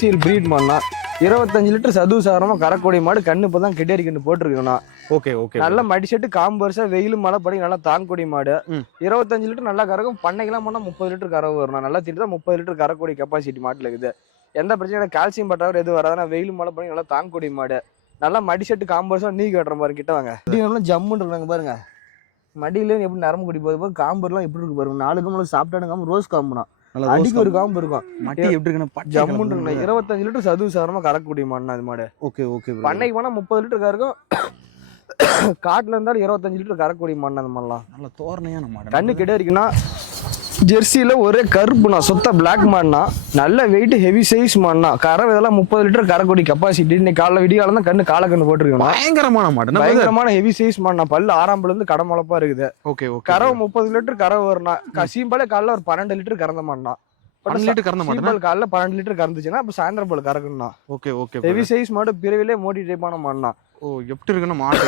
Seal breed மாடுனா இருபத்தஞ்சு litre சதுவு சாரமாக கறக்கூடிய மாடு கண்ணு இப்போ தான் கெட்டேரி கண்ணு போட்டிருக்கேண்ணா ஓகே ஓகே. நல்ல மடி செட்டு காம்பு வெயிலும் மழை படி நல்லா தாங்கக்கூடிய மாடு. இருபத்தஞ்சு லிட்டர் நல்லா கறக்கும் பண்ணைக்கெல்லாம் போனால் முப்பது லிட்டர் கறவு வரும் நல்லா தான் முப்பது லிட்டர் கறக்கூடிய கெப்பாசிட்டி மாட்டில் இருக்குது. எந்த பிரச்சனையும் கால்சியம் பட்டாவது எதுவும் வராதுன்னா வெயிலும் மழை படி நல்லா தாங்கக்கூடிய மாடு. நல்லா மடி செட்டு காம்பு வருஷம் நீ கட்டுற மாதிரி கிட்ட வாங்க. நல்லா ஜம்முன்னு இருக்காங்க பாருங்க. மடியில எப்படி நரம்பு குடி போகுது பாருங்க, காம்புலாம் எப்படி இருக்கு பாருங்க. நாலு காம்பு சாப்பிட்டான காம்பு ரோஸ் காம்புனா நல்லா அடிக்கு ஒரு காம்பு. இருக்கும். மட்டி எப்படி இருக்குன்னு ஜம்முன்னு இருக்குண்ணா. இருபத்தஞ்சு லிட்டர் சதுவு சாரமா கறக்கக்கூடிய மாடுனா அது மாடு. ஓகே ஓகே பண்ணைக்கு போனா முப்பது லிட்டர் கறக்கும். காட்டுல இருந்தாலும் இருபத்தஞ்சு லிட்டர் கறக்கக்கூடிய மாடு அந்த மாதிரிலாம் நல்ல தோரணையான மாடு கண்ணு கிட்ட இருக்குன்னா ஜெர்சியில் ஒரே கருப்புண்ணா. சுத்த பிளாக் மாடுனா நல்ல வெயிட் ஹெவி சைஸ் மாடுனா கரை இதெல்லாம் முப்பது லிட்டர் கறக்கூடிய கெப்பாசிட்டி இன்னைக்கு காலைல விடிய காலம் தான் கண்ணு காலை கண்ணு போட்டிருக்கணும் பயங்கரமான மாடு? பயங்கரமான ஹெவி சைஸ் மாடுனா பல்லு ஆறாம்புல இருந்து கடமளப்பா இருக்குது. Okay okay. கறவை முப்பது லிட்டர் கறவை வரும்னா கசியம்பாலே காலைல ஒரு பன்னெண்டு லிட்டர் கறந்த மாடுனா பன்னெண்டு லிட்டர் கறந்த மாடு சீம்பால் காலைல பன்னெண்டு லிட்டர் கறந்துச்சுன்னா அப்போ சாயந்தரம் பால் கறக்கணும்னா ஓகே ஓகே ஹெவி சைஸ் மாடு பிறவிலே மோடி டைப்பான மாடுனா ஓ எப்படி இருக்குன்னு மாடு?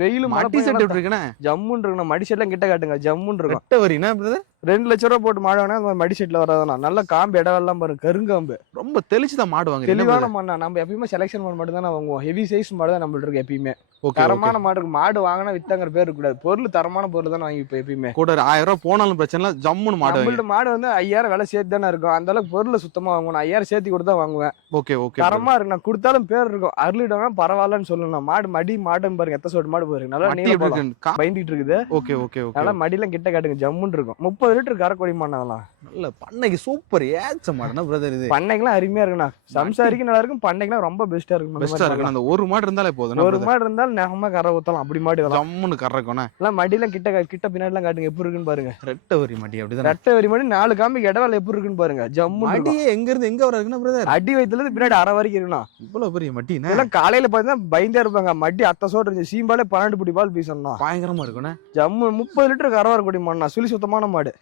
வெயிலும் மட்டி செட் எப்படி இருக்குன்னு ஜம்முன்னு இருக்கணும். மடி செட்லாம் கிட்ட காட்டுங்க. ஜம்முன்னு இருக்கும் ரெட்ட வரி என்ன brother? ரெண்டு லட்ச ரூபா போட்டு மாடு வாங்கினா மடி செட்ல வராதுண்ணா. நல்ல காம்பு இடம் எல்லாம் பாருங்க கருங்காம்பு. ரொம்ப தெளிச்சு தான் மாடு என்ன தெளிவான மண்ணா நம்ம எப்பயுமே செலெக்ஷன் மாடு மட்டும் தான் வாங்குவோம். ஹெவி சைஸ் மாடு தான் நம்மள்ட்ட இருக்கு எப்பயுமே. தரமான மாடு மாடு வாங்கினா வித்தாங்கிற பேர் இருக்கக்கூடாது பொருள் தரமான பொருள் தான் வாங்கி இப்போ எப்பயுமே. கூட ஒரு ஆயிரம் ரூபாய் போனாலும் பிரச்சனை இல்ல. ஜம்முன்னு மாடு நம்மள்ட்ட மாடு வந்து ஐயாயிரம் விலை சேர்த்து தானே இருக்கும். அந்த அளவுக்கு பொருள் சுத்தமா வாங்குவேன் ஐயாயிரம் சேர்த்து கொடுத்தா வாங்குவேன். Okay okay. தரமா இருக்கு. நான் கொடுத்தாலும் பேர் இருக்கும். அருளிடுவாங்க பரவாயில்லன்னு சொல்லணும் மாடு மடி மாடுன்னு பாருங்க. எத்த சோடு மாடு பாருங்க நல்லா மட்டி நீள எப்படி போலாம். இருக்குன்னு? கா- பயந்துட்டு இருக்குது. ஓகே ஓகே ஓகே நல்லா மடியெல்லாம் கிட்ட காட்டுங்க. ஜம்முன்னு இருக்கும். முப்பது லிட்டர் கறக்கொடி மாடலாம் நல்ல பண்ணைக்கு சூப்பர் ஏச்ச மாடுனா பிரதர் இது. பண்ணைக்கெல்லாம் அருமையா இருக்குண்ணா. சம்சாரிக்கு நல்லா இருக்கும். பண்ணைக்கெல்லாம் ரொம்ப பெஸ்டா இருக்கும். பெஸ்டா மாதிரி இருக்கு அந்த ஒரு மாடு இருந்தாலே போதும் ஒரு மாடு இருந்தாலும் நகமா கரை ஊத்தலாம். அப்படி மாடு இதெல்லாம் ஜம்முன்னு கறக்கணும் எல்லாம் மடியெல்லாம் கிட்ட கிட்ட பின்னாடி எல்லாம் காட்டுங்க. எப்படி இருக்குன்னு பாருங்க. ரெட்ட வரி மட்டி அப்படிதான்? ரெட்டை வரி மாடி நாலு காம்பு இடவேல எப்படி இருக்குன்னு பாருங்க. ஜம்மு மடியே எங்க இருந்து எங்க வர இருக்குன்னா பிரதர் அடி வயித்துல இருந்து பின்னாடி அரை வரைக்கும் இருக்குண்ணா இவ்வளவு பெரிய மட்டி என்ன? இதெல்லாம் காலையில பாத்தீங்கன்னா பயந்தே இருப்பாங்க. மடி அத்தை சோடு இருந்துச்சு. சீம்பாலே பன்னெண்டு பிடி பால் பீசணும் பயங்கரமா இருக்குண்ணே. ஜம்மு முப்பது லிட்டர் கரை வரக்கூடிய மாடுண்ணா சுழி சுத்தமான மாடு.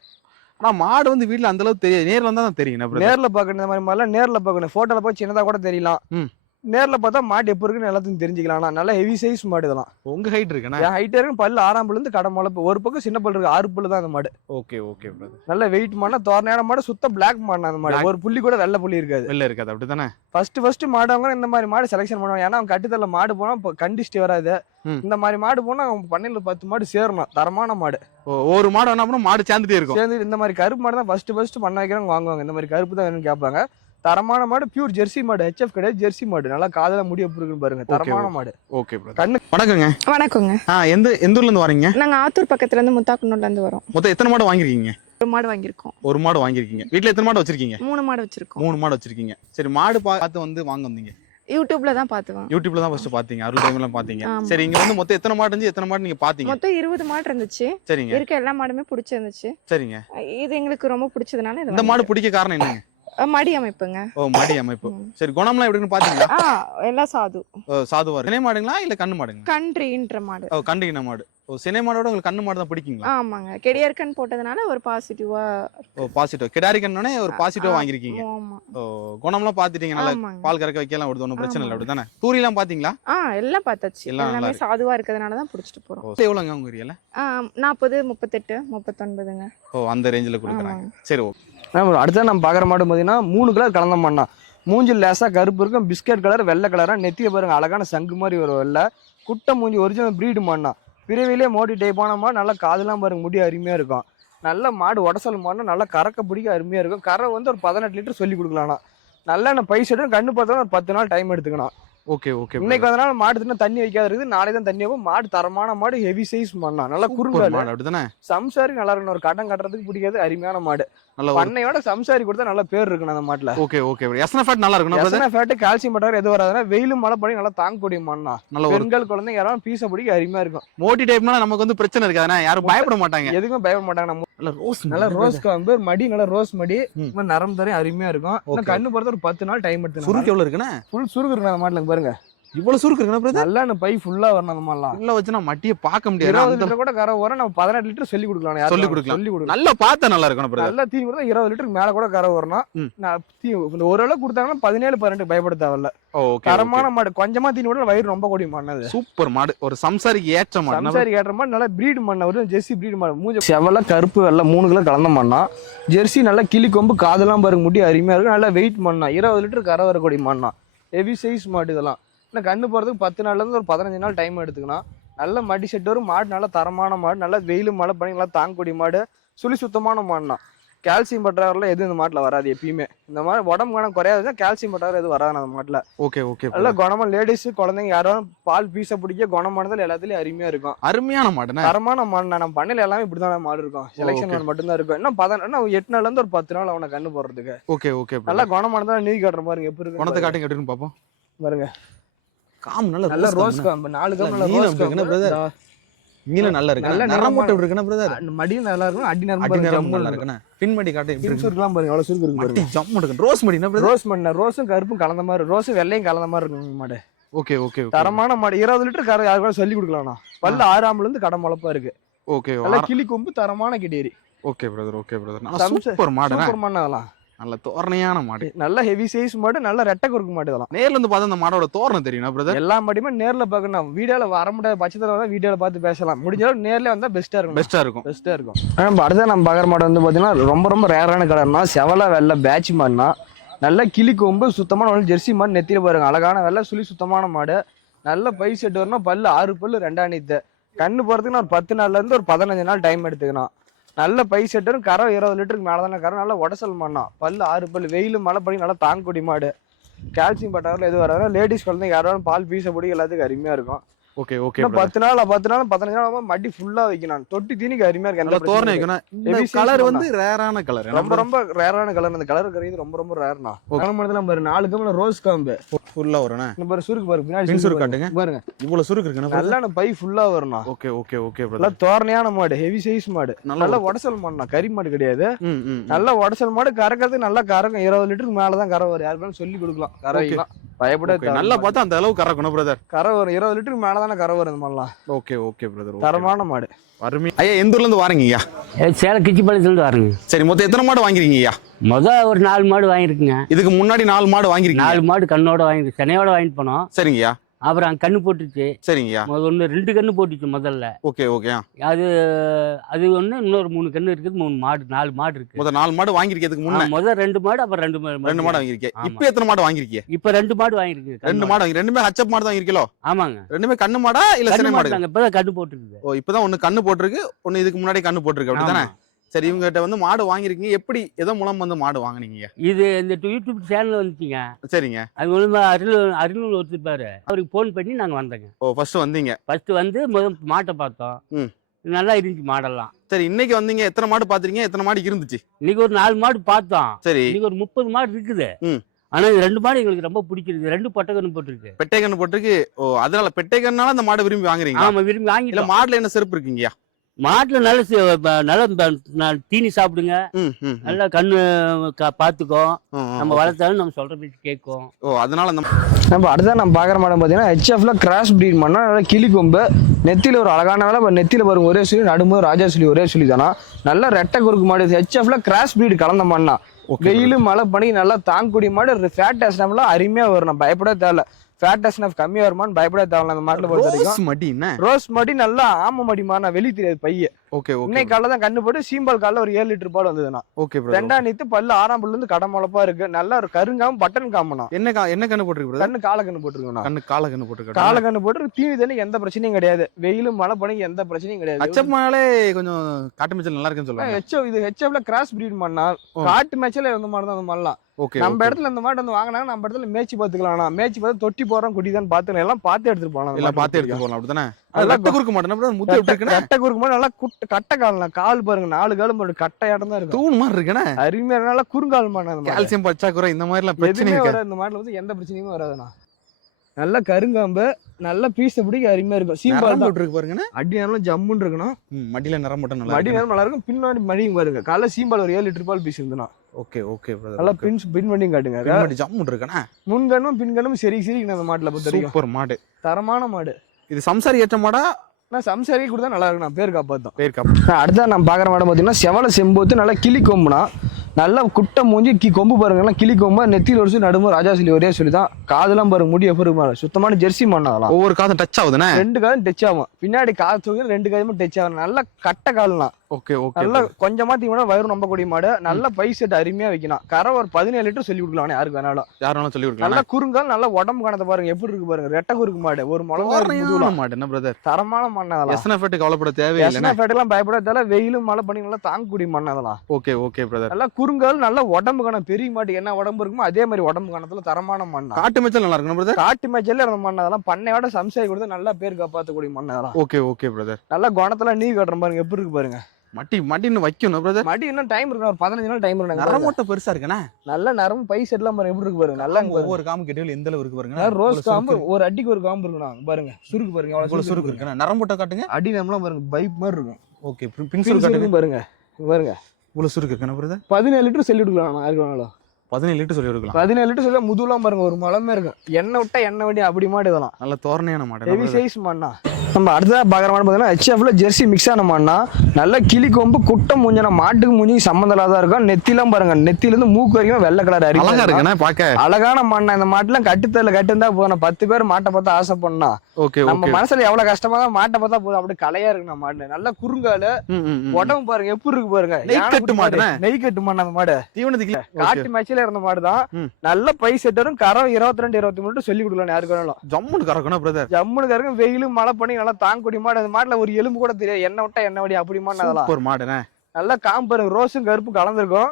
ஆனா மாடு வந்து வீட்ல அந்த அளவுக்கு தெரியாது. நேர்ல தான் தெரியும்? நேர்ல பாக்கணும் இந்த மாதிரி மாதிரிலாம் நேர்ல பாக்கணும். போட்டோல போய் சின்னதா கூட தெரியலாம். நேர்ல பார்த்தா மாடு எப்படி இருக்குன்னு எல்லாத்தையும் தெரிஞ்சுக்கலாம். ஆனா நல்ல ஹெவி சைஸ் மாடு இதெல்லாம். உங்க ஹைட் இருக்குண்ணே? என் ஹைட்டே இருக்கும் பல்லு ஆறாம் பல்லு இருந்து கடை முளைப்பு. ஒரு பக்கம் சின்ன பல்லு இருக்கு ஆறு பல்லு தான் அந்த மாடு. ஓகே ஓகே நல்ல வெயிட் மாடுனா தோரணையான மாடு சுத்த பிளாக் மாடு அந்த மாடு. ஒரு புள்ளி கூட வெள்ளை புள்ளி இருக்காது. வெளில இருக்காது அப்படிதானே ஃபர்ஸ்ட் ஃபர்ஸ்ட் மாடு அவங்க இந்த மாதிரி மாடு செலெக்ஷன் பண்ணுவாங்க. ஏன்னா அவங்க கட்டுத்தல மாடு போனா இப்போ வராது. இந்த மாதிரி மாடு போனா அவங்க பண்ணையில பத்து மாடு சேரணும். தரமான மாடு. ஒரு மாடு என்ன பண்ணும் மாடு சேர்ந்துட்டே இருக்கும். சேர்ந்து இந்த மாதிரி கருப்பு மாடு தான் ஃபர்ஸ்ட் ஃபர்ஸ்ட் பண்ண வைக்கிறவங்க வாங்குவாங்க. இந்த மாதிரி கருப்பு தான் வேணும்னு கேட்பாங்க. தரமான மாடு பியூர் ஜெர்சி மாடு ஹெச்எஃப் கிடையாது ஜெர்சி மாடு. நல்லா காதல முடி எப்படி இருக்குன்னு பாருங்க தரமான. மாடு. ஓகே கண்ணு வணக்கங்க. வணக்கங்க. ஆ எந்த எந்த ஊர்ல இருந்து வரீங்க? நாங்க ஆத்தூர் பக்கத்துல இருந்து முத்தாக்குன்னூர்ல இருந்து வரோம். மொத்தம் எத்தனை மாடு வாங்கிருக்கீங்க ஒரு மாடு வாங்கியிருக்கோம். ஒரு மாடு வாங்கிருக்கீங்க வீட்ல எத்தனை மாடு வச்சிருக்கீங்க? மூணு மாடு வச்சிருக்கோம். மூணு மாடு வச்சிருக்கீங்க. சரி மாடு பார்த்து வந்து வாங்க வந்தீங்க. யூடியூப்ல தான் பார்த்துவேன். யூடியூப்ல தான் ஃபர்ஸ்ட் பாத்தீங்க அருள் டைம்ல பாத்தீங்க. சரி இங்க வந்து மொத்தம் எத்தனை மாடு இருந்துச்சு? எத்தனை மாடு நீங்க பாத்தீங்க மொத்தம் இருபது மாடு இருந்துச்சு. சரிங்க. இருக்க எல்லா மாடுமே பிடிச்சிருந்துச்சு. சரிங்க. இது எங்களுக்கு ரொம்ப பிடிச்சதுனால இது இந்த மாடு. பிடிக்க காரணம் என்னங்க? மடி அமைப்புங்க. ஓ மடி அமைப்பு. சரி குணம்லாம் எப்படின்னு பாத்தீங்களா? எல்லாம் சாது. சாதுவா. சினை மாடுங்களா இல்ல கண்ணு மாடுங்க கன்றின்ற மாடு. ஓ கண்டுகின மாடு. ஓ சினை மாடோட உங்களுக்கு கண்ணு மாடு தான் பிடிக்குங்களா? ஆமாங்க. கெடியர்கன் போட்டதுனால ஒரு பாசிட்டிவா ஓ பாசிட்டிவ் கிடாரி கண்ணோடனே ஒரு பாசிட்டிவ் வாங்கிருக்கீங்க. ஆமா. ஓ குணம்லாம் பாத்துட்டீங்க நல்லா பால் கறக்க வைக்கலாம் விடுது ஒன்றும் பிரச்சனை இல்லை. ஆமாங்க. அப்படி தானே தூரிலாம் பாத்தீங்களா ஆ எல்லாம் பார்த்தாச்சு. எல்லாம். சாதுவா இருக்கிறதுனால தான் பிடிச்சிட்டு போறோம். ஓ எவ்வளோங்க உங்க ஏரியால? நாற்பது முப்பத்தெட்டு முப்பத்தொன்பதுங்க. ஓ அந்த ரேஞ்சில் கொடுக்குறாங்க. சரி ஓ நம்ம அடுத்த நம்ம பார்க்குற மாடு பார்த்தீங்கன்னா மூணு கலர் கலந்த மாடுனா மூஞ்சில் லேசா கருப்பு இருக்கும் பிஸ்கட் கலர் வெள்ளை கலரா நெத்திய பாருங்க அழகான சங்கு மாதிரி ஒரு வெள்ளை. குட்டை மூஞ்சி ஒரிஜினல் ப்ரீடு மாடுனா பிறவிலே மோடி டைப்பான மாடு நல்லா காதெல்லாம் பாருங்க முடி அருமையா இருக்கும். நல்ல மாடு உடசல் மாடுனா நல்லா கறக்க பிடிக்க அருமையா இருக்கும். கரை வந்து ஒரு பதினெட்டு லிட்டர் சொல்லி கொடுக்கலாம்னா நல்லா நான் பைசா கண்ணு பார்த்தா ஒரு பத்து நாள் டைம் எடுத்துக்கணும். ஓகே ஓகே இன்னைக்கு வந்தனால மாடு தின்னா தண்ணி வைக்காத இருக்குது. நாளை தான் தண்ணி வைப்போம். மாடு தரமான மாடு ஹெவி சைஸ் மாடுனா நல்லா மாடு அப்படிதானே? சம்சாரி நல்லா இருக்கணும். ஒரு கட்டம் கட்டுறதுக்கு பிடிக்காது. அருமையான மாடு. நல்ல பண்ணையோட சம்சாரி கொடுத்தா நல்ல பேர் இருக்கணும் அந்த மாட்டுல. ஓகே ஓகே எஸ்ன ஃபேட் நல்லா இருக்கணும் ஃபேட்டு கால்சியம் பட்டார் எது வராதுன்னா வெயிலும் மழை படி நல்லா தாங்கக்கூடிய மண்ணா நல்ல பெண்கள் குழந்தைங்க யாரும் பீச பிடிக்க அருமையா இருக்கும். மோட்டி டைப்னா நமக்கு வந்து பிரச்சனை இருக்காதுண்ணே யாரும் பயப்பட மாட்டாங்க. எதுக்கும் பயப்பட மாட்டாங்க நம்ம நல்ல ரோஸ் நல்ல ரோஸ் காம்பு மடி நல்ல ரோஸ் மடி. நரம் தரையும் அருமையா இருக்கும். கண்ணு பொறுத்த ஒரு பத்து நாள் டைம் எடுத்து சுருக்கு எவ்வளவு இருக்குண்ணே? ஃபுல் சுருக்கு இருக்கு அந்த மாட்டுல பாருங்க. இவ்வளவு சுருக்கு இருக்குண்ணா பிரதர் நல்ல பை ஃபுல்லா வரணும் அந்த மாதிரிலாம். உள்ள வச்சு நான் மட்டியை பார்க்க முடியாது. இருபது லிட்டர் கூட கரை வரும் நம்ம பதினெட்டு லிட்டர் சொல்லி கொடுக்கலாம். சொல்லி கொடுக்கலாம். சொல்லி கொடுக்கலாம். நல்லா பார்த்தா நல்லா இருக்கணும் பிரதர் நல்லா தீனி கொடுத்தா இருபது லிட்டருக்கு மேல கூட கரை வரணும். நான் தீ- இந்த ஒரு அளவு கொடுத்தாங்கன்னா பதினேழு பதினெட்டு பயப்பட தேவையில்ல ஓகே தரமான மாடு கொஞ்சமா தீனி கூட வயிறு ரொம்ப கூடிய மாடு சூப்பர் மாடு. ஒரு சம்சாரிக்கு ஏற்ற மாடு என்ன சம்சாரி ஏற்ற மாதிரி நல்லா பிரீடு மண்ண ஒரு ஜெர்சி பிரீடு மாடு. மூஞ்ச செவல கருப்பு வெள்ளை மூணு கிலோ கலந்த மண்ணா ஜெர்சி நல்லா கிளி கொம்பு காதெல்லாம் பாருங்க முடி அருமையா இருக்கும் நல்லா வெயிட் மண்ணா இருபது லிட்டர் கரை வரக்கூடிய மண்ணா ஹெவி சைஸ் மாடு இதெல்லாம். இன்னும் கண்ணு போறதுக்கு பத்து நாள்ல இருந்து ஒரு பதினஞ்சு நாள் டைம் எடுத்துக்கணும் நல்ல மடி செட் வரும் மாடு நல்லா தரமான மாடு நல்லா வெயில் மழை பண்ணி நல்லா தாங்கக்கூடிய மாடு சுழி சுத்தமான மாடுனா. கால்சியம் பற்றாவரில் எதுவும் இந்த மாட்டில் வராது எப்பயுமே. இந்த மாதிரி உடம்பு கணம் குறையாதுன்னா கால்சியம் பற்றாவர் எதுவும் வராது அந்த மாட்டில். ஓகே ஓகே நல்லா குணமா லேடிஸ் குழந்தைங்க யாரும் பால் பீச பிடிக்க குணமானதில் எல்லாத்துலயும் அருமையா இருக்கும். அருமையான மாடுண்ணே தரமான மாடு நம்ம பண்ணையில எல்லாமே இப்படிதான் மாடு இருக்கும். செலெக்ஷன். மாடு மட்டும்தான் இருக்கும். இன்னும் பதன் எட்டு நாள்ல இருந்து ஒரு பத்து நாள் அவனை கண்ணு போடுறதுக்கு. ஓகே ஓகே நல்லா குணமானதா நீதி காட்டுற பாருங்க எப்படி குணத்தை இருக்கு காட்டுங்க எப்படின்னு பாப்போம் பாருங்க. காம் நல்ல நல்ல ரோஸ் காம்பு நாலு காம்பு நல்ல ரோஸ்? காம்பு நீல நல்லா இருக்கு? நல்ல நிறமான- மட்டும் இருக்குன்னா பிரதர் மடியும் நல்லா இருக்கும் அடி நேரம் அடி நேரம் நல்லா இருக்குண்ணே. பின்மடி காட்டு எப்படி இருக்கு? சுருக்கலாம் பாருங்க எவ்வளவு சுருக்கு இருக்கு பாருங்க. ஜம்மு இருக்கு. ரோஸ் மடி என்ன பிரதர் ரோஸ் மண்ண ரோஸும் கருப்பும் கலந்த மாதிரி ரோஸும் வெள்ளையும் கலந்த மாதிரி இருக்கும் மாடு. ஓகே ஓகே தரமான மாடு இருபது லிட்டர் கரை யாரு கூட சொல்லி கொடுக்கலாம்ண்ணா பல்லு ஆறாம்புல இருந்து கடை முளப்பா இருக்கு. ஓகே நல்லா கிளி கொம்பு தரமான கிட்டேரி okay brother okay brother super மாடுண்ணே. Super மண்ணு அதெல்லாம். நல்ல தோரணையான மாடு. நல்ல ஹெவி சைஸ் மாடு நல்ல ரெட்டை குறுக்கு மாடு இதெல்லாம். நேர்ல இருந்து பார்த்தா அந்த மாடோட தோரணம் தெரியும் பிரதர் எல்லா மாடியுமே நேர்ல பார்க்கணும். வீடியோல வர முடியாத பட்சத்துல தான் வீடியோல பார்த்து பேசலாம். முடிஞ்ச அளவு நேர்ல வந்தா பெஸ்டா இருக்கும். பெஸ்டா இருக்கும். பெஸ்டா இருக்கும். நம்ம அடுத்த நம்ம பார்க்குற மாடு வந்து பாத்தீங்கன்னா ரொம்ப ரொம்ப ரேரான கலர்னா செவல வெள்ளை பேட்ச் மாடுனா நல்ல கிளி கொம்பு சுத்தமான நல்ல ஜெர்சி மாடு நெத்தியில பாருங்க. அழகான வெள்ளை சுழி சுத்தமான மாடு. நல்ல பை செட் வரணும். பல்லு ஆறு பல்லு ரெண்டாம் நீத்து கண்ணு போறதுக்கு நான் ஒரு பத்து நாள்ல இருந்து ஒரு பதினஞ்சு நாள் டைம் எடுத்துக்கணும். நல்ல பை செட்டரும் கரை இருபது லிட்டருக்கு மேலே தானே கரை நல்லா உடசல் மண்ணா. பல்லு ஆறு பல்லு. வெயில் மழை படி நல்லா தாங்கக்கூடிய மாடு. கால்சியம் பட்டாரில் எது வராது. லேடிஸ் குழந்தைங்க யாரும் பால் பீச பிடி எல்லாத்துக்கும் அருமையாக இருக்கும். ஓகே ஓகே பத்து நாள் பத்து நாள் பதினஞ்சு நாள் மடி ஃபுல்லா வைக்கணும் தொட்டி தீனிக்கு அருமையா இருக்கு தோரணை. வைக்கணும். கலர். வந்து ரேரான கலர் ரொம்ப ரொம்ப ரேரான கலர் அந்த கலர் கரையுது ரொம்ப ரொம்ப ரேர்னா கிளம்புறதுல பாரு நாலு கம்பல ரோஸ் காம்பு ஃபுல்லா இந்த பாரு சுருக்கு பாரு பின்னாடி பின் சுருக்கு காட்டுங்க. பாருங்க. இவ்வளவு சுருக்கு இருக்குண்ணே நல்ல பை ஃபுல்லா வரணும் ஓகே ஓகே ஓகே நல்லா தோரணையான மாடு ஹெவி சைஸ் மாடு. நல்ல உடசல் மாடுனா கறி மாடு கிடையாது. நல்ல உடசல் மாடு கறக்கிறது நல்லா கறக்கும். இருபது லிட்டருக்கு மேலதான் கரை வரும் யாருக்கும் சொல்லி கொடுக்கலாம். கரை Okay. வைக்கலாம் பயப்பட நல்லா பார்த்தா அந்த அளவுக்கு கறக்கணும் பிரதர் கரை வரும் இருபது லிட்டருக்கு மேலதானே கரை வரும் இந்த மாதிரிலாம். ஓகே ஓகே பிரதர் தரமான மாடு. அருமை. ஐயா எந்த ஊர்ல இருந்து வாரீங்க ஐயா ஏ, சேலம் கிச்சிப்பாளையத்துலேருந்து வரேங்க சரி மொத்தம் எத்தனை மாடு வாங்கிருக்கீங்க ஐயா மொதல் ஒரு நாலு மாடு வாங்கியிருக்குங்க. இதுக்கு முன்னாடி நாலு மாடு வாங்கிருக்கீங்க? நாலு மாடு கண்ணோட வாங்கி சென்னையோட வாங்கிட்டு போனோம். சரிங்கய்யா. அப்புறம் அங்கே கண்ணு போட்டுச்சு. சரிங்கய்யா. ஒன்று ரெண்டு கண்ணு போட்டுச்சு முதல்ல. ஓகே ஓகே அது அது ஒன்று இன்னொரு மூணு கண்ணு இருக்குது மூணு மாடு நாலு மாடு இருக்கு. மொத்தம் நாலு மாடு வாங்கிருக்கிறதுக்கு முன்ன. முதல் ரெண்டு மாடு அப்புறம் ரெண்டு மாடு ரெண்டு மாடு வாங்கிருக்கீங்க ஆமா. இப்போ எத்தனை மாடு வாங்கிருக்கீங்க இப்போ ரெண்டு மாடு வாங்கியிருக்கு ரெண்டு மாடு வாங்கி ரெண்டுமே ஹச்சப் மாடு தான் வாங்கிருக்கீங்களோ ஆமாங்க. ரெண்டுமே கண்ணு மாடா இல்ல கண்ணு சினை மாடு இப்போ தான் கண்ணு போட்டுருக்குது ஓ இப்பதான் ஒண்ணு கண்ணு போட்டிருக்கு ஒண்ணு இதுக்கு முன்னாடி கண்ணு போட்டிருக்கு அப்படிதானே? ஆமா. சரி இவங்க கிட்ட வந்து மாடு வாங்கிருக்கீங்க எப்படி எதோ மூலம் வந்து மாடு வாங்குனீங்க இது இந்த யூடியூப் சேனல் வந்துச்சுங்க. சரிங்க. அது மூலமா அருள் அருள் ஒருத்தர் அவருக்கு ஃபோன் பண்ணி நாங்கள் வந்தோங்க. ஓ ஃபர்ஸ்ட் வந்தீங்க. ஃபர்ஸ்ட் வந்து மாட்டை பார்த்தோம். நல்லா இருந்துச்சு மாடெல்லாம். சரி இன்னைக்கு வந்தீங்க. எத்தனை மாடு பாத்துறீங்க எத்தனை மாடு இருந்துச்சு? இன்னைக்கு ஒரு நாலு மாடு பார்த்தோம். சரி. இன்னைக்கு ஒரு முப்பது மாடு இருக்குது. ஆனா இது ரெண்டு மாடு எங்களுக்கு ரொம்ப பிடிச்சிருக்கு. ரெண்டு பட்டக்கன்னு போட்டிருக்கு. பெட்டை கண்ணு போட்டிருக்கு. ஓ அதனால பெட்டை கண்ணுனால அந்த மாடு விரும்பி வாங்குறீங்க ஆமா விரும்பி இல்ல வாங்கிட்டோம் மாடுல என்ன செருப்பு இருக்கீங்கயா மாட்டுல நல்ல நல்ல தீனி சாப்பிடுங்க. நல்லா கண்ணு க- பாத்துக்கோ. ம், ம். நம்ம வளர்த்தாலும் நம்ம சொல்ற பேச்சு கேட்கும். ஓ அதனால நம்ம அடுத்த நம்ம பார்க்குற மாடம் பார்த்தீங்கன்னா ஹெச்எஃப்ல கிராஸ் பிரீட் பண்ணால் நல்லா கிளி கொம்பு. நெத்தியில் ஒரு அழகான வேலை இப்போ நெத்தியில் பாருங்க ஒரே சொல்லி நடும்போது ராஜா சொல்லி ஒரே சொல்லி தானா? நல்ல ரெட்டை குறுக்கு மாடு ஹெச்எஃப்ல கிராஸ் பிரீட் கலந்த மண்ணா Okay, வெயில் மழை பனி நல்லா தாங்கக்கூடிய மாடு ஃபேட் எஸ்னப்லாம் அருமையாக வரும். நம்ம பயப்பட தேவையில்ல. ஃபேட் எஸ்னப் கம்மியாக வருமான்னு பயப்பட தேவையில்ல. அந்த மாட்டில் பொறுத்த வரைக்கும். ரோஸ் மடி என்ன? ரோஸ் மடி நல்லா ஆம மடிமா நான் வெளியே தெரியாது பைய. ஓகே இன்னைக்கு காலைல தான் கண்ணு போட்டு சீம்பால் காலைல ஒரு ஏழு லிட்டர் பால் வந்ததுண்ணா. ஓகே பிரதர் ரெண்டாம் நீத்து பல்லு ஆறாம் பல்ல இருந்து கடை முளப்பா இருக்கு. நல்லா ஒரு கருங்காம பட்டன் காமனா என்ன என்ன கண்ணு போட்டிருக்கு கண்ணு கால கண்ணு போட்டுருக்கோண்ணா. கண்ணு கால கண்ணு போட்டிருக்கு? கால கண்ணு போட்டு தீனி தண்ணி எந்த பிரச்சனையும் கிடையாது. வெயிலும் மழை பனி எந்த பிரச்சனையும் கிடையாது. அச்சப் மாலே கொஞ்சம் காட்டு மிச்சல் நல்லா இருக்குன்னு சொல்லுவாங்க. ஹெச்எஃப் இது ஹெச்எஃப்ல கிராஸ் பிரீட் பண்ணா. காட்டு மேட்ச்ல இந்த மாதிரி தான் அந்த மாதிரிலாம் ஓகே நம்ம இடத்துல இந்த மாடு வந்து வாங்கினாங்க நம்ம இடத்துல மேய்ச்சி பாத்துக்கலாம் மேய்ச்சி பார்த்து தொட்டி போறோம் குட்டி தான் பாத்துக்கலாம் எல்லாம் பார்த்து எடுத்துட்டு போலாம் எல்லாம் பார்த்து எடுத்து போகலாம் அதெல்லாம் ரத்த குறுக்க மாட்டேன் முத்து எப்படி இருக்குண்ணே கட்டை குறுக்கு நல்லா குட்டை கட்டை காலம் கால் பாருங்க நாலு காலும் பாருங்க கட்டை இடம் தான் இருக்கும். தூண் மாதிரி இருக்குண்ணே. அருமையா நல்லா குறுங்கால் மாடு அந்த மாடு. கால்சியம் பற்றாக்குறை இந்த மாதிரி எல்லாம் பிரச்சனை எதுவுமே இருக்கு வராது. இந்த மாடுல வந்து எந்த பிரச்சனையுமே வராதுண்ணா. நல்ல கருங்காம்பு நல்ல பீஸ பிடிக்க அருமையா இருக்கும். சீம்பால் நரம்பு தான். விட்டுருக்கு பாருங்கண்ணே. அடி நேரம் ஜம்முன்னு இருக்கணும். மடியில நரம்பு மட்டும் நல்லா அடி இருக்கு நேரம் நல்லா இருக்கும். பின்னாடி மடியும் பாருங்க. காலைல சீம்பால் ஒரு ஏழு லிட்டர் பால் பீஸ் இருந்தனா ஓகே ஓகே நல்லா பிரதர் பின் பண்ணியும் காட்டுங்க. பின்னாடி ஜம்மு இருக்கண்ணே. முன்கண்ணும் பின்கண்ணும் சரி சரி அந்த மாட்டுல பொறுத்த சூப்பர் மாடு. தரமான மாடு. இது சம்சாரி ஏற்ற மாடா நான் சம்சாரி கொடுத்தா நல்லா இருக்கும் நான் பேர் காப்பாத்தோம். பேர் காப்பு அடுத்த நான் பார்க்குற மாடம் பார்த்தீங்கன்னா செவல செம்போத்து நல்லா கிளி கொம்புனா நல்லா குட்டை மூஞ்சி கி கொம்பு பாருங்க எல்லாம் கிளி கொம்பு. நெத்தியில் ஒரு நடுமு ராஜா சொல்லி ஒரே சொல்லி தான் காதெல்லாம் பாருங்க முடி எப்படி இருக்கு சுத்தமான ஜெர்சி மண்ணா அதெல்லாம். ஒவ்வொரு காசும் டச் ஆகுதுண்ணே? ரெண்டு காலும் டச் ஆகும். பின்னாடி கால் தூக்கி ரெண்டு காலமும் டச் ஆகும் நல்லா கட்டை கால்லாம் ஓகே ஓகே நல்லா கொஞ்சமா தீவனம் வயிறு நம்பக்கூடிய மாடு நல்ல பை செட் அருமையா வைக்கணும் கரை ஒரு பதினேழு லிட்டர் சொல்லி கொடுக்கலாம் யாருக்கு வேணாலும். யாரும் சொல்லி நல்லா கொடுக்கலாம் குறுங்கால் நல்லா உடம்பு கணத்தை பாருங்க. எப்படி இருக்கு பாருங்க. ரெட்டை குறுக்கு மாடு. ஒரு முளங்கா மாடு என்ன பிரதர் தரமான மண்ணை அதெல்லாம். எஸ்என்எஃப் கவலைப்பட தேவையில்லைண்ணே எஸ்னா ஃபேட்டெல்லாம் பயப்பட தேவை வெயிலும் மழை பண்ணி நல்லா தாங்கக்கூடிய மண்ணை அதெல்லாம். ஓகே ஓகே பிரதர் நல்லா குறுங்கால் நல்லா உடம்பு கணம் பெரிய மாட்டு என்ன உடம்பு இருக்குமோ அதே மாதிரி உடம்பு கணத்துல தரமான மண்ணா. காட்டு மேய்ச்சல் நல்லா இருக்கணும் பிரதர் காட்டு மேய்ச்சல்ல இருந்த மண்ணை அதெல்லாம். பண்ணையோட சம்சாரி கொடுத்து நல்லா பேர் காப்பாற்றக்கூடிய மண்ணை அதெல்லாம். ஓகே ஓகே பிரதர் நல்லா குணத்துல நீ கட்டுற பாருங்க. எப்படி இருக்கு பாருங்க. மட்டி மட்டின்னு வைக்கணும் பிரதர் மடி இன்னும் டைம் இருக்கு ஒரு பதினஞ்சு நாள் டைம் இருக்கு நரமோட்ட பெருசா இருக்குண்ணே நல்ல நரம்பு பை செட்லாம் பாருங்க. எப்படி இருக்கு பாருங்க? நல்லா. ஒவ்வொரு காம்பு கெட்டியில் எந்த அளவு இருக்கு பாருங்க? ரோஸ் காம்பு ஒரு அடிக்கு ஒரு காம்பு இருக்குண்ணா. பாருங்க. சுருக்கு பாருங்க. எவ்வளவு சுருக்கு இருக்குண்ணே. நரம்பூட்ட காட்டுங்க. அடி நம்மளாம் பாருங்க பைப் மாதிரி இருக்கும். ஓகே பின் பின் சுருக்கு காட்டுங்க. பாருங்க. பாருங்க. இவ்வளவு சுருக்கு இருக்குண்ணே பிரதர் பதினேழு லிட்டர் சொல்லி கொடுக்கலாம் யாருக்கு வேணாலும். பதினேழு லிட்டர் சொல்லி கொடுக்கலாம். பதினேழு லிட்டர் சொல்ல முதுலாம் பாருங்க ஒரு மலமே இருக்கும். எண்ணெய் விட்டா எண்ணெய் வண்டி அப்படி மாடு இதெல்லாம் நல்ல தோரணையான மாடு ஹெவி சைஸ் மண்ணா நம்ம அடுத்ததாக பார்க்குற மாடு பார்த்தீங்கன்னா ஹெச்எஃப்ல ஜெர்சி மிக்ஸ் ஆன மாடுனா நல்ல கிளி கொம்பு குட்டை மூஞ்சின மாட்டுக்கு மூஞ்சி சம்மந்தம் இல்லாத இருக்கும். நெத்திலாம் பாருங்க. நெத்திலேருந்து மூக்கு வரைக்கும் வெள்ளை கலர் அழகா அரிக்கும் இருக்குண்ணே பாக்க அழகான மண்ணா இந்த மாட்டுலாம் கட்டுத்தல கட்டுந்தா போதும். பத்து பேர் மாட்டை பார்த்தா ஆசை பண்ணா ஓகே நம்ம மனசுல எவ்வளவு கஷ்டமா தான் மாட்டை பார்த்தா போதும். அப்படி கலையா இருக்கு நம்ம மாடு. நல்ல குறுங்காலு. உடம்பு பாருங்க எப்படி இருக்கு பாருங்க. நெய் கட்டு மாடுண்ணே. நெய் கட்டு மாடு அந்த மாடு. தீவனத்துக்கு காட்டு மேட்சில இருந்த மாடு தான். நல்ல பை செட்டரும் கரம் இருபத்தி ரெண்டு இருபத்தி மூணு சொல்லி கொடுக்கலாம். யாருக்கு வேணாலும். ஜம்முன்னு கறக்கணும் பிரதர் இருக்கும் வெயிலும் மழை பண்ணி நல்லா தாங்கக்கூடிய மாடு அந்த மாட்டுல ஒரு எலும்பு கூட தெரியாது. எண்ணெய் விட்டா எண்ணெய் வடி அப்படி மாடு அதெல்லாம். சூப்பர் மாடுண்ணே. நல்லா காம்பு பாருங்க ரோஸும் கருப்பு கலந்துருக்கும்.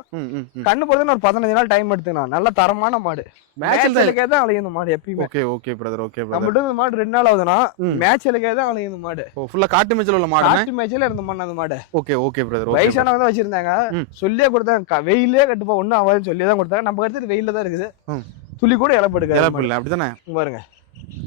கண்ணு போறதுன்னு ஒரு பதினஞ்சு நாள் டைம் எடுத்துக்கணும். நல்ல தரமான மாடு. மேட்ச்ல தான் மேட்ச்லக்கே தான் அலையும் மாடு எப்பயுமே. Okay okay brother okay brother இந்த மாடு ரெண்டு நாள் ஆகுதுன்னா ம். மேட்ச்லக்கே தான் அலையும் மாடு. ஓ ஃபுல்லா காட்டு மேய்ச்சல் உள்ள மாடுண்ணே? காட்டு மேட்ச்ல இருந்த மாடு. அந்த மாடு ஓகே ஓகே பிரதர் வயசானவங்க தான் வச்சிருந்தாங்க. சொல்லியே கொடுத்தாங்க வெயிலே கட்டுப்பா ஒன்றும் ஆகாதுன்னு சொல்லி தான் கொடுத்தாங்க. நம்ம எடுத்துட்டு வெயில தான் இருக்குது. துளி கூட இழப்படுக்க இழப்பு இல்லை அப்படிதானே? பாருங்க.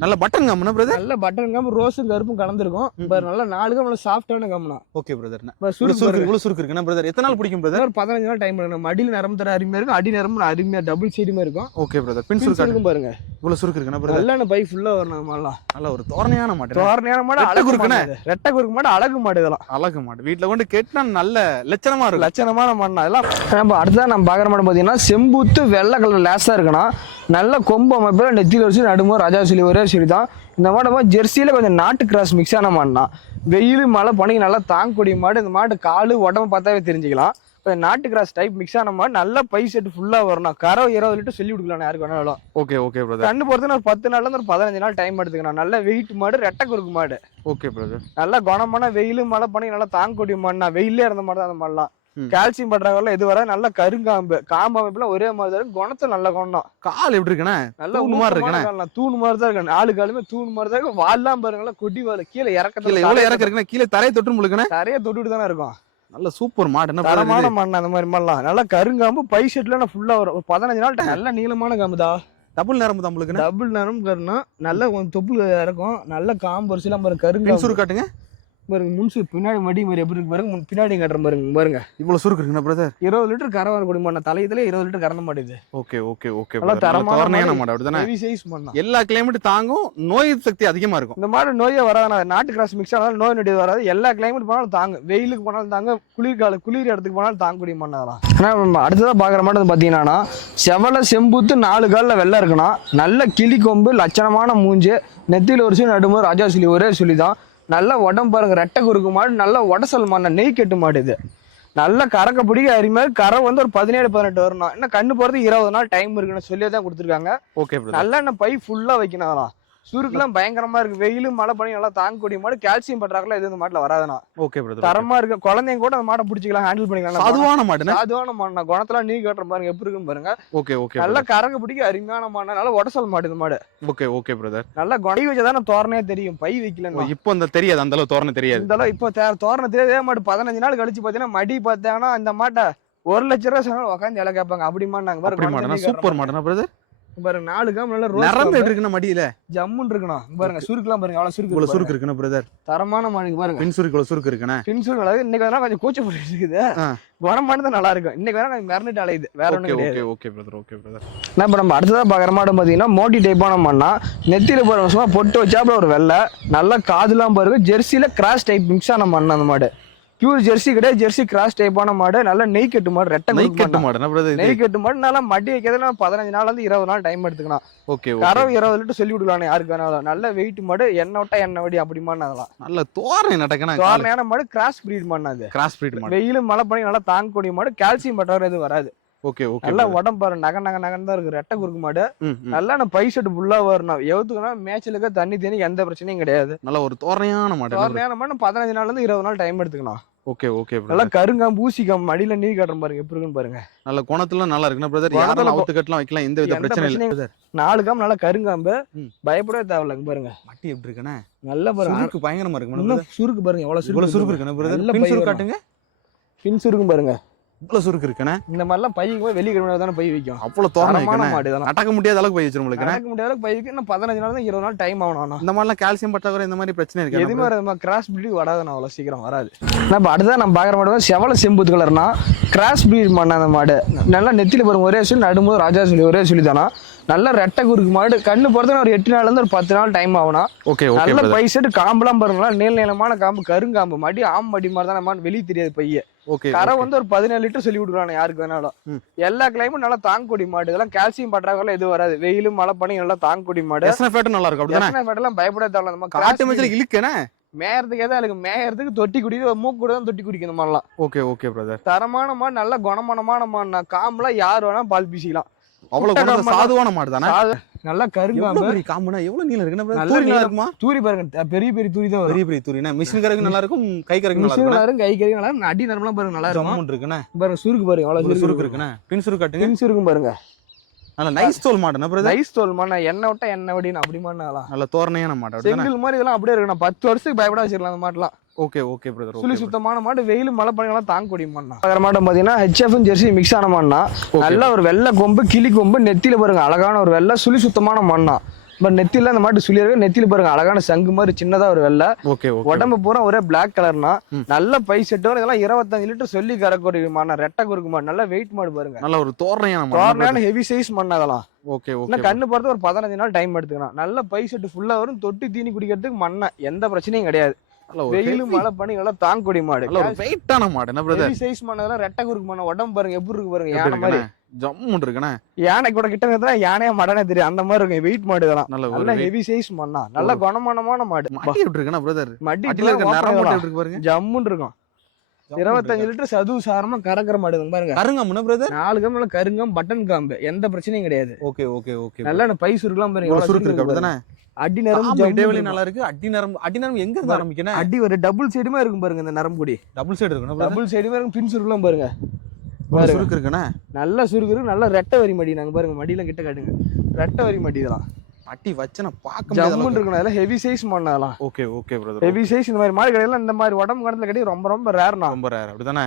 நல்ல பட்டன் கம்முனா பிரதர் நல்ல பட்டன் காம்பு ரோஸும் கருப்பும் கலந்துருக்கும். பாரு நல்ல நாலு காம்பு நல்ல சாஃப்டான காம்புனா ஓகே பிரதர் சுருக்கு. இவ்வளவு சுருக்கு இருக்குண்ணா பிரதர் எத்தனை நாள் பிடிக்கும் பிரதர் ஒரு பதினஞ்சு நாள் டைம் எடுக்கணும் மடியில் நரம்பு தர அருமையா இருக்கும் அடி நரம்பு அருமையா டபுள் சைடுமே இருக்கும். ஓகே பிரதர் பின் சுருக்கு சுருக்கும் பாருங்க. இவ்வளவு சுருக்கு இருக்குண்ணா பிரதர் நல்ல பை ஃபுல்லா வரணும் நம்ம எல்லாம் நல்ல ஒரு தோரணையான மாடு தோரணையான மாடு அழகு இது. ரெட்டை குறுக்கு மாடு அழகு மாடு இதெல்லாம். அழகு மாடு. வீட்டுல கொண்டு கேட்டா நல்ல லட்சணமா இருக்கும். லட்சணமான மண்ணா இதெல்லாம். நம்ம அடுத்ததான் நம்ம பார்க்குற மாடு பார்த்தீங்கன்னா செம்புத்து வெள்ளை கலர் லேஸாக இருக்கணும் நல்ல கொம்பு அமைப்பில் நெத்தியில் வச்சு நடுமோ ராஜா சொல்லி ஒரே சொல்லி தான். இந்த மாடு மாதிரி ஜெர்சியில் கொஞ்சம் நாட்டு கிராஸ் மிக்ஸ் ஆன மாடுனா வெயில் மழை பனி நல்லா தாங்கக்கூடிய மாடு. இந்த மாடு காலு உடம்பு பார்த்தாவே தெரிஞ்சுக்கலாம். இப்போ நாட்டு கிராஸ் டைப் மிக்ஸ் ஆன மாடு. நல்ல பை செட்டு ஃபுல்லாக வரணும் கரை இருபது லிட்டர் சொல்லி கொடுக்கலாம் யாருக்கு வேணாலும். ஓகே ஓகே பிரதர் கண்ணு பொறுத்துன்னு ஒரு பத்து நாள்ல இருந்து ஒரு பதினஞ்சு நாள் டைம் எடுத்துக்கணும். நல்ல வெயிட் மாடு ரெட்டை குறுக்கு மாடு. ஓகே பிரதர் நல்ல குணமான வெயிலும் மழை பண்ணி நல்லா தாங்கக்கூடிய மண்ணா வெயிலே இருந்த மாதிரி தான் அந்த மாதிரிலாம் ம். கால்சியம் பண்றவங்கள இது வர நல்ல கருங்காம்பு. காம்பு அமைப்புலாம் ஒரே மாதிரி இருக்கும் குணத்துல நல்ல குணம் கால் எப்படி இருக்குண்ணே? நல்ல தூண் மாதிரி. கால்னா, தூண் மாதிரி தான் இருக்கு. நாலு காலுமே தூண் மாதிரி தான் இருக்கும் வால்லாம் பாருங்களா கொடி வால். கீழே இறக்கத்துல எவ்வளவு இறக்க இருக்குண்ணே? கீழே தரையை தொட்டு முழுக்குண்ணே? நிறைய தொட்டுட்டு தானே இருக்கும். நல்ல சூப்பர் மாடு. என்ன தரமான? மண் அந்த மாதிரி மாதிரிலாம் நல்லா கருங்காம்பு பை செட்ல ஃபுல்லா வரும். ஒரு பதினஞ்சு நாள். நல்ல நீளமான காம்புதா டபுள் நேரம் தான் முழுக்குண்ணே. டபுள் நேரம் கருணும் நல்ல தொப்புள் இறக்கும். நல்ல காம்பு பாருங்க பின் கருங்காம்பு. சுருக்கு காட்டுங்க பாருங்க முன்சு பின்னாடி மடி மாதிரி எப்படி இருக்கு பாருங்க முன் பின்னாடி கட்டுற பாருங்க பாருங்க. இவ்வளவு சுருக்கு இருக்குண்ணா பிரதர் இருபது லிட்டர் கரை வர குடிமா தலையத்துல இருபது லிட்டர் கறந்த மாட்டேது. ஓகே ஓகே ஓகே தரமான மாடு. அப்படிதானே? சைஸ் பண்ணா எல்லா கிளைமேட் தாங்கும் நோய் சக்தி அதிகமா இருக்கும். இந்த மாடு நோயே வராது நாட்டு கிராஸ் மிக்ஸ் ஆனாலும் நோய் நொடி வராது. எல்லா கிளைமேட் போனாலும் தாங்க வெயிலுக்கு போனாலும் தாங்க குளிர்கால குளிர் இடத்துக்கு போனாலும் தாங்கக்கூடிய மண் அதெல்லாம். ஆனால் நம்ம அடுத்ததாக பார்க்குற மாடு வந்து பார்த்தீங்கன்னா செவலை செம்புத்து நாலு காலில் வெள்ளை இருக்கணும் நல்ல கிளி கொம்பு லட்சணமான மூஞ்சு. நெத்தியில் ஒரு சொல்லி நடும்போது ராஜா சொல்லி ஒரே சொல்லி தான் நல்ல உடம்பு பாருங்க ரெட்டை குறுக்கு மாடு நல்ல உடசல் மாடு நெய் கெட்டு மாடு இது. நல்ல கறக்க பிடிக்க அருமையாக கரை வந்து ஒரு பதினேழு பதினெட்டு வரணும் இன்னும் கண்ணு போகிறது இருபது நாள் டைம் இருக்குன்னு சொல்லி தான் கொடுத்துருக்காங்க. ஓகே பிரதர் நல்லெண்ணெய் பை ஃபுல்லா வைக்கணும் சுருக்குலாம் பயங்கரமா இருக்கு. வெயிலும் மழை பண்ணி நல்லா தாங்கக்கூடிய மாடு கால்சியம் பண்றாங்களா எது இந்த மாட்டுல வராதுண்ணா. ஓகே பிரதர் தரமா இருக்கு. குழந்தைங்க கூட அந்த மாடை பிடிச்சிக்கலாம் ஹேண்டில் பண்ணிக்கலாம். சாதுவான மாடுண்ணே? சாதுவான மாடுனா குணத்துல நீ கட்டுற பாருங்க எப்படி இருக்குன்னு பாருங்க. ஓகே ஓகே நல்லா கறங்க பிடிக்க அருமையான மாடு நல்லா உடசல் மாடு இந்த மாடு. ஓகே ஓகே பிரதர் நல்லா குணை வச்சதானே தோரணையே தெரியும். பை வைக்கலன்னு இப்போ இந்த தெரியாது. அந்த அளவு தோரணை தெரியாது. இந்த அளவு இப்போ தோரணை தெரியாதே. மாடு பதினஞ்சு நாள் கழிச்சு பாத்தீங்கன்னா மடி பார்த்தாங்கன்னா இந்த மாட்டை ஒரு லட்ச ரூபா சொன்னாலும் உட்காந்து இலை கேட்பாங்க. அப்படி மாட்டாங்க சூப்பர் மாடுனா பிரதர் பாருங்க நாலு காம்பு நல்ல ரோஸ். எப்படி இருக்குண்ணா மடியில. ஜம்முன்னு இருக்கணும் பாருங்க சுருக்குலாம் பாருங்க அவ்வளவு சுருக்கு இவ்வளவு சுருக்கு இருக்குண்ணா பிரதர். தரமான மாடு இங்க பாருங்க. பின் சுருக்கு இவ்வளவு சுருக்கு இருக்குண்ணே பின் சுருக்கு அதாவது இன்னைக்கு வேணா கொஞ்சம் கூச்சப்பட்டு இருக்குது ஆ. குணமானது நல்லா இருக்கும். இன்னைக்கு வேணா மிரண்டுட்டு அலையுது. வேற கிடையாது. Okay okay brother okay brother என்ன இப்போ நம்ம அடுத்ததாக பார்க்குற மாடு பார்த்தீங்கன்னா மோட்டி டைப்பான மாடுனா நெத்தியில் போகிற சும்மா பொட்டு வச்சாப்புல ஒரு வெள்ளை நல்லா காதுலாம் பாருங்க ஜெர்சியில் கிராஸ் டைப் மிக்ஸ் ஆன மாடு அந்த மாடு. பியூர் ஜெர்சி கிடையாது. ஜெர்சி கிராஸ் டைப்பான மாடு நல்லா நெய் கட்டு மாடு ரெட்டை நெய் கட்டு மாடு. நெய் கட்டு மாடு நல்லா மடி வைக்கிறதுனா பதினஞ்சு நாள்ல இருந்து இருபது நாள் டைம் எடுத்துக்கலாம். ஓகே கறவு இருபது லிட்டர் சொல்லி விடலாம் யாருக்கு வேணாலும். நல்ல வெயிட் மாடு எண்ணெய் விட்டா எண்ணெய் வடி அப்படி மாடு அதெல்லாம். நல்ல தோரணை நடக்கணும் தோரணையான மாடு கிராஸ் பிரீட் மாடு அது. கிராஸ் பிரீட் மாடு. வெயில் மழை பண்ணி நல்லா தாங்கக்கூடிய மாடு கால்சியம் பட்டவர் எதுவும் வராது. ஓகே ஓகே நல்லா உடம்பு பாரு நக நக நகன்னு தான் இருக்கு. ரெட்டை குறுக்கு மாடு. நல்லா நான் பை செட்டு ஃபுல்லா வரணும் எவ்வளோத்துக்குனா மேட்ச்லுக்கு தண்ணி தண்ணி எந்த பிரச்சனையும் கிடையாது. நல்ல ஒரு தோரணையான மாடு நேரம் பண்ண பதினஞ்சு நாள்ல இருந்து இருபது நாள் டைம் எடுத்துக்கணும் ஓகே ஓகே நல்லா பிரதர் கருங்காம்பு ஊசிக்காம்பு மடியில நீர் கட்டுற பாருங்க எப்படி இருக்குன்னு பாருங்க. நல்ல குணத்துல நல்லா இருக்குண்ணா பிரதர் யாரும் கொ- அவுத்து கட்டலாம் வைக்கலாம் எந்த வித பிரச்சனை இல்லை பிரதர் நாலு காம்பு நல்லா கருங்காம்பு. பயப்படவே தேவையில்ல இங்க பாருங்க. மட்டி எப்படி இருக்குண்ணே? நல்லா பாருங்க. சுருக்கு பயங்கரமா இருக்கு சுருக்கு பாருங்க எவ்வளவு சுருக்கு சுருக்கு இருக்குண்ணா பிரதர் பின் சுருக்கு. காட்டுங்க. பின் சுருக்கும் பாருங்க. இவ்வளவு சுருக்கு இருக்குண்ணே. இந்த மாதிரிலாம் பைக்கு போய் வெளியே கிழமை தானே பை வைக்கும். அவ்வளவு தோரணை தரமான இருக்குண்ணே. மாடு இதெல்லாம். அடக்க முடியாத அளவுக்கு போய் வச்சிரும் உங்களுக்கு நடக்க முடியாத அளவுக்கு பை வைக்க இன்னும் பதினஞ்சு நாள் தான் இருபது நாள் டைம் ஆகணும் ஆனா. இந்த மாதிரிலாம் கால்சியம் பற்றாக்குறை இந்த மாதிரி பிரச்சனை இருக்கு எதுவுமே வராது கிராஸ் பிரீட் வராது நான் அவ்வளோ சீக்கிரம் வராது. நம்ம அடுத்ததான் நம்ம பார்க்குற மாடு வந்து செவல செம்புத்து கலர்னா கிராஸ் பிரீட் பண்ண அந்த மாடு. நல்லா நெத்தியில் பாருங்க ஒரே சொல்லி நடும்போது ராஜா சொல்லி ஒரே சொல்லி தானா? நல்ல ரெட்டை குறுக்கு மாடு. கண்ணு பொறுத்தவரை ஒரு எட்டு நாள்ல இருந்து ஒரு பத்து நாள் டைம் ஆகணும் ஓகே நல்ல பை செட்டு காம்பெல்லாம் பாருங்களா நீள நீளமான காம்பு கருங்காம்பு மடி ஆம் மடி மாதிரி தான் நம்ம வெளியே தெரியாது பைய. ஓகே கரை வந்து ஒரு பதினேழு லிட்டர் சொல்லி விடுறானே யாருக்கு வேணாலும். எல்லா கிளைமும் நல்லா தாங்கக்கூடிய மாடு. இதெல்லாம் கால்சியம் பற்றாக்குறை எதுவும் வராது. வெயிலும் மழை பண்ணி நல்லா தாங்கக்கூடிய மாடு. நல்லா இருக்கும் அப்படிதானே? எத்தனை பேட்டெல்லாம் பயப்பட தேவையில்ல. நம்ம காட்டு மேய்ச்சல் இழுக்கனே? மேயறதுக்கு எதாவது இருக்கு மேயறதுக்கு தொட்டி குடிக்குது மூக்கு கூட தான் தொட்டி குடிக்கும் இந்த மாதிரிலாம் ஓகே ஓகே பிரதர் தரமான மாடு நல்ல குணமானமான மாடு நான் காம்பெல்லாம் யார் வேணா பால் பீசிக்கலாம். அவ்வளவு சாதுவான மாடு தானே நல்லா கருங்காம்பு காம்புனா எவ்வளவு நீளம் brother? நல்ல. இருக்குமா? தூரி பாருங்க. பெரிய பெரிய தூரி தான் பெரிய பெரிய தூரினா? மிஷின் கறக்கு நல்லா இருக்கும் கை கறக்கு நல்லா இருக்கும் நல்லா இருக்கும் கை கறி நல்லா இருக்கும். அடி நரம்பெல்லாம் பாருங்க நல்லா இருக்கும். இருக்குண்ணே. பாருங்க சுருக்கு பாருங்க அவ்வளவு சுருக்கு இருக்குண்ணே. பின் சுருக்கு காட்டுங்க. பின் சுருக்கும் பாருங்க. நல்ல நைஸ் தோல் மாடுண்ணா பிரதர்? நைஸ் தோல் மாடு எண்ணெய் விட்டா எண்ணெய் வடின்னு அப்படி மாடலாம் நல்ல தோரணையான மாடு அப்படிதானே? செங்கல் மாதிரி இதெல்லாம் அப்படியே இருக்கு நான் பத்து வருஷத்துக்கு பயப்பட வச்சிருக்கலாம் அந்த மாட்டெல்லாம் ஓகே ஓகே பிரதர் சுழி சுத்தமான மாடு வெயில் மழை பனியெல்லாம் தாங்கக்கூடிய மாடுனா வேற மாட்டம் பாத்தீங்கன்னா ஹெச்எஃப் ஜெர்சி மிக்ஸ் ஆன மாடுனா நல்ல ஒரு வெள்ளை கொம்பு கிளி கொம்பு நெத்தியில பாருங்க அழகான ஒரு வெள்ளை சுழி சுத்தமான மண்ணா பட் நெத்தியில அந்த மாட்டு சுழி இருக்கு நெத்தியில பாருங்க அழகான சங்கு மாதிரி சின்னதா ஒரு வெள்ளை. ஓகே உடம்பு பூரா ஒரே பிளாக் கலர்னா. நல்ல பை செட்டு வரும் இதெல்லாம் இருபத்தஞ்சு லிட்டர் சொல்லி கறக்கூடிய மாடு ரெட்டை குறுக்கு மாடு நல்ல வெயிட் மாடு பாருங்க. நல்ல ஒரு தோரணையான கார்னான ஹெவி சைஸ் மண்ணு அதெல்லாம் ஓகே ஓகே கண்ணு பார்த்து ஒரு பதினஞ்சு நாள் டைம் எடுத்துக்கலாம். நல்ல பை செட்டு ஃபுல்லா வரும் தொட்டி தீனி குடிக்கிறதுக்கு மண்ணை. எந்த பிரச்சனையும் கிடையாது. நல்ல ஒரு வெயில் heavy- மழை பண்ணி நல்லா தாங்கக்கூடிய மாடு. வெயிட்டான மாடு. என்ன பிரதர் சைஸ் மண்ணதெல்லாம் ரெட்டை குறுக்கு மண்ண உடம்பு பாருங்க எப்படி இருக்கு பாருங்க யானை மாதிரி. ஜம்முன் இருக்குண்ணே. யானை கூட கிட்ட இருந்தா யானையா மடனே தெரியும். அந்த மாதிரி இருக்கும் வெயிட் மாடு இதெல்லாம். நல்ல. ஹெவி சைஸ் மண்ணா. நல்ல குணமானமான மாடு. மடி எப்படி இருக்குண்ணா பிரதர் மடி இருக்க பாருங்க? ஜம்முன்னு இருக்கும். இருபத்தஞ்சு லிட்டர் சதுவு சாரமா கறக்கிற மாடு பாருங்க. கருங்க முன்ன பிரதர் நாலு காம்பு கருங்கம் பட்டன் காம்பு எந்த பிரச்சனையும் கிடையாது. ஓகே ஓகே ஓகே நல்ல பை சுருக்கலாம் பாருங்க சுருக்கு இருக்கு அப்படிதானே. அடி நரம்பு இடைவெளி நல்லா இருக்கு அடி நரம்பு அடி நரம்பு எங்க இருந்து ஆரம்பிக்கணும் அடி ஒரு டபுள் சைடுமே இருக்கும் பாருங்க இந்த நரம்பு கொடி. டபுள் சைடு பிரதர் டபுள் சைடுமே இருக்கும் பின் சுருக்கலாம் பாருங்க. சுருக்கு இருக்குண்ணே நல்ல சுருக்கு இருக்கு நல்ல ரெட்டை வரி மடி நாங்க பாருங்க மடியில கிட்ட காட்டுங்க. ரெட்டை வரி மடி இதெல்லாம். அட்டி வச்சன பார்க்க முடியாத ஜம்முன்னு இருக்கணும் அதெல்லாம் ஹெவி சைஸ் மண்ணு அதெல்லாம். Okay okay brother heavy size இந்த மாதிரி மாடு கடையில இந்த மாதிரி உடம்பு கடத்துல கட்டி ரொம்ப ரொம்ப ரேர்னா ரொம்ப ரேர் அப்படிதானே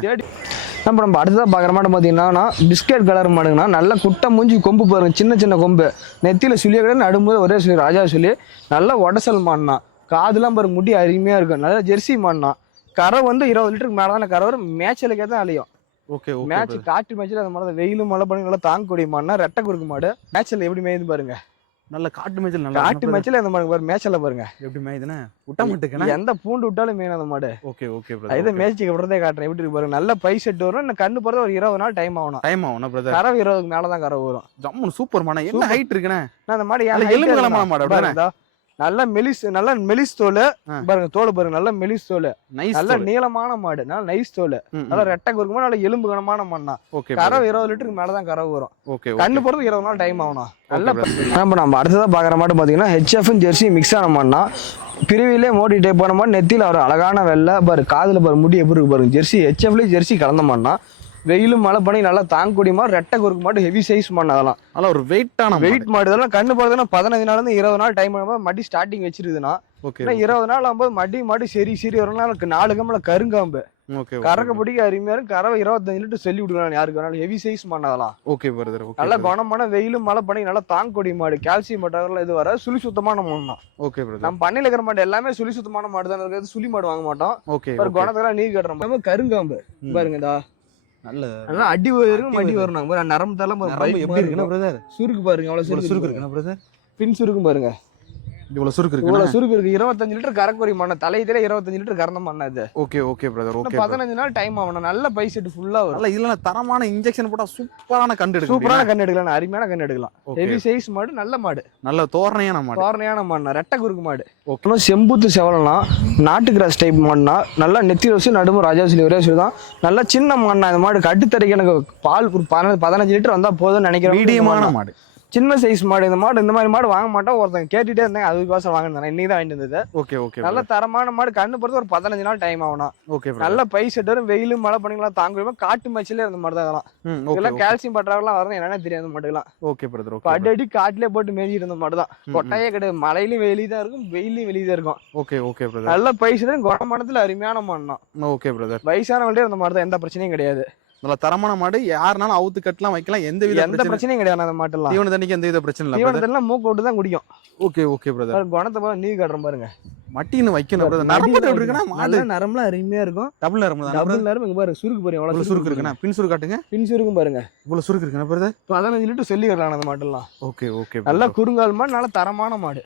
நம்ம நம்ம அடுத்ததாக பார்க்குற மாட்டோம் பார்த்தீங்கன்னா பிஸ்கட் கலர் மாடுங்கன்னா நல்ல குட்டை மூஞ்சி கொம்பு பாருங்க சின்ன சின்ன கொம்பு. நெத்தியில் சுழிய கடை நடும்போது ஒரே சொல்லி ராஜா சொல்லி நல்ல உடசல் மாடுனா காதுலாம் பாருங்க முடி அருமையாக இருக்கும் நல்ல ஜெர்சி மாடுனா கரை வந்து இருபது லிட்டருக்கு மேலே தானே கரை வரும். மேட்சலுக்கே தான் அலையும் ஓகே மேட்ச் காட்டு மேட்ச்சில் அந்த மாதிரி வெயிலும் மழை பண்ணி நல்லா தாங்கக்கூடிய மாடுனா ரெட்டை குறுக்கு மாடு. மேட்ச்சில் எப்படி மேயுது பாருங்க. நல்ல காட்டு மேய்ச்சல் நல்லா காட்டு மேட்ச்சில் அந்த மாடு பாருங்க மேட்ச்சில் பாருங்க. எப்படி மேய்துண்ணே விட்டா மாட்டுக்கண்ணே எந்த பூண்டு விட்டாலும் மேயும் அந்த மாடு. ஓகே ஓகே இதை பிரதர் மேய்ச்சிக்கு விடுறதே காட்டுறேன். எப்படி இருக்கு பாருங்க நல்ல பை செட் வரும். இன்னும் கண்ணு போகிறது ஒரு இருபது நாள் டைம் ஆகணும். டைம் ஆகும்ண்ணா பிரதர் கறவை இருபதுக்கு மேலே தான் கறவை வரும். ஜம்முன் சூப்பர் மாண்ணா என்ன. ஹைட் இருக்குண்ணே? நான் அந்த மாதிரி ஏன் எலும்பு இருந்தா? மாடு அப்படிதானே? நல்ல மெலிஸ் நல்ல மெலிஸ் தோல். பாருங்க தோல் பாருங்க நல்ல மெலிஸ் தோல். நல்ல நீளமான மாடு நல்ல நைஸ் தோல். நல்ல ரெட்டை குறுக்குமா நல்ல எலும்பு கனமான மண்ணா கறவை இருபது லிட்டருக்கு மேல தான் கறவை வரும். கண்ணு போறது இருபது நாள் டைம் ஆகணும் நல்ல. நம்ம நம்ம அடுத்ததா பாக்குற மாட்டு பாத்தீங்கன்னா ஹெச்எஃப் ஜெர்சி மிக்ஸ் ஆன மாடுனா பிரிவிலே மோடி டைப் பண்ண மாதிரி நெத்தியில ஒரு அழகான வெள்ளை பாரு காதுல பாரு முடி எப்படி இருக்கு பாருங்க ஜெர்சி ஹெச்எஃப்ல ஜெர்சி கலந்த மாடுனா வெயிலும் மழை பண்ணி நல்லா தாங்கக்கூடிய மாதிரி ரெட்டை குறுக்கு மாடு ஹெவி சைஸ் மண் அதெல்லாம். நல்ல ஒரு வெயிட்டான வெயிட் மாடு. இதெல்லாம் கண்ணு போறதுன்னா பதினஞ்சு நாள்ல இருந்து இருபது நாள் டைம் ஆகும்போது மடி ஸ்டார்டிங் வச்சிருக்குதுன்னா ஓகே இருபது நாள் ஆகும்போது மடி மாடு சரி சரி ஒரு நாளுக்கு நாலு கம்பல கருங்காம்பு. ஓகே கறக்க பிடிக்க அருமையா இருக்கும். கறவை இருபத்தஞ்சு லிட்டர் சொல்லி விடுக்கலாம் யாருக்கு வேணாலும் ஹெவி சைஸ் பண்ணதெல்லாம் ஓகே பிரதர் ஓகே நல்ல குணமான வெயிலும் மழை பண்ணி நல்லா தாங்கொடி மாடு. கால்சியம் பட்டவர்கள் இது வர சுழி சுத்தமான மாடு தான். ஓகே பிரதர் நம்ம பண்ணையில இருக்கிற மாடு எல்லாமே சுழி சுத்தமான மாடு தான். இருக்கிறது சுழி மாடு வாங்க மாட்டோம். ஓகே ஒரு குணத்தெல்லாம் நீர் கட்டுறோம் நம்ம கருங்காம்பு. பாருங்க இதா. நல்ல அடி வரும் அடி வரும். நாங்க நரம்பு நரம்பு எப்படி இருக்குன்னா பிரதர் சுருக்கு பாருங்க அவ்வளவு சுருக்கு சுருக்கு இருக்கு. இருக்குன்னா பிரதர் பின் சுருக்கும் பாருங்க. இவ்வளவு சுருக்கு இவ்வளவு இருக்குன்னா சுருக்கு இருக்கு. இருபத்தஞ்சு லிட்டர் கறக்குறி மண்ண. தலையத்திலே இருபத்தஞ்சு லிட்டர் கறந்த மண்ணா இது. ஓகே ஓகே பிரதர் ஓகே பதினஞ்சு நாள் டைம் ஆகணும். நல்ல பை செட் ஃபுல்லா வரும். இதுல தரமான இன்ஜெக்ஷன் போட்டா சூப்பரான கண்டு எடுக்க சூப்பரான கண்ணு எடுக்கலாம். அருமையான கண்ணு எடுக்கலாம். ஹெவி சைஸ் மாடு நல்ல மாடு. நல்ல தோரணையான மாடு. தோரணையான மாடுனா ரெட்டை குறுக்கு மாடு. ஓகே. செம்புத்து செவலனா நாட்டு கிராஸ் டைப் மாடுனா நல்லா நெத்தி ரோசு நடுமு ராஜாசிலி ஒரே தான். நல்லா சின்ன மாடுனா இந்த மாடு கட்டுத்தரைக்கு எனக்கு பால் பதினஞ்சு லிட்டர் வந்தா போதும்னு நினைக்கிறேன். மீடியமான மாடு. சின்ன சைஸ் மாடு இந்த மாடு இந்த மாதிரி மாடு வாங்க மாட்டோம். ஒருத்தங்க கேட்டுட்டே இருந்தாங்க அதுக்கோசரம் வாங்கினேன் இன்னைக்கு தான் வாங்கிட்டு வந்தது. ஓகே ஓகே நல்ல தரமான மாடு. கண்ணு பொறுத்து ஒரு பதினஞ்சு நாள் டைம் ஆகணும் ஓகே நல்ல பை செட் வரும். வெயிலும் மழை பண்ணிக்கலாம் தாங்க காட்டு மச்சிலே இருந்த மாடு தான் இதெல்லாம். கால்சியம் பற்றாவெல்லாம் வரணும். என்னன்னே தெரியாது மாட்டுக்கலாம் ஓகே பிரதர் ஓகே அடி அடி காட்டிலே போட்டு மேய்ஞ்சிட்டு இருந்த மாடு தான். கொட்டாயே கிடையாது. மழையிலும் வெயிலையும் தான் இருக்கும் வெயிலையும் வெளியே தான் இருக்கும். ஓகே ஓகே பிரதர் நல்ல பைசு தான் குணமானத்துல அருமையான மாடு தான் ஓகே பிரதர் வயசானவங்கள்டே இருந்த மாடு தான். எந்த பிரச்சனையும் கிடையாது. நல்ல தரமான மாடு யாருனாலும் அவுத்து கட்டலாம் வைக்கலாம் எந்த வித எந்த பிரச்சனை பிரச்சனையும் கிடையாது அந்த மாட்டெல்லாம். தீவன தண்ணிக்கு எந்த வித பிரச்சனை இல்லை தீவனத்தெல்லாம் மூக்கு விட்டு தான் குடிக்கும். ஓகே ஓகே பிரதர் பாரு, குணத்தை பாரு நீர் காட்டுறோம் பாருங்க. மட்டின்னு வைக்கணும் பிரதர் நரம்பு எப்படி இருக்குன்னா மாடு நரம்புலாம் அருமையா இருக்கும். டபுள் நரம்பு தான் டபுள் நரம்பு இங்க பாருங்க சுருக்கு பாருங்க இவ்வளவு சுருக்கு இருக்குண்ணா பின் சுருக்கு காட்டுங்க. பின் சுருக்கும் பாருங்க. இவ்வளவு சுருக்கு இருக்குண்ணா பிரதர் பதினஞ்சு லிட்டர் சொல்லி வரலாம் அந்த மாட்டெல்லாம். ஓகே ஓகே நல்ல குறுங்கால் மாடு நல்ல தரமான மாடு.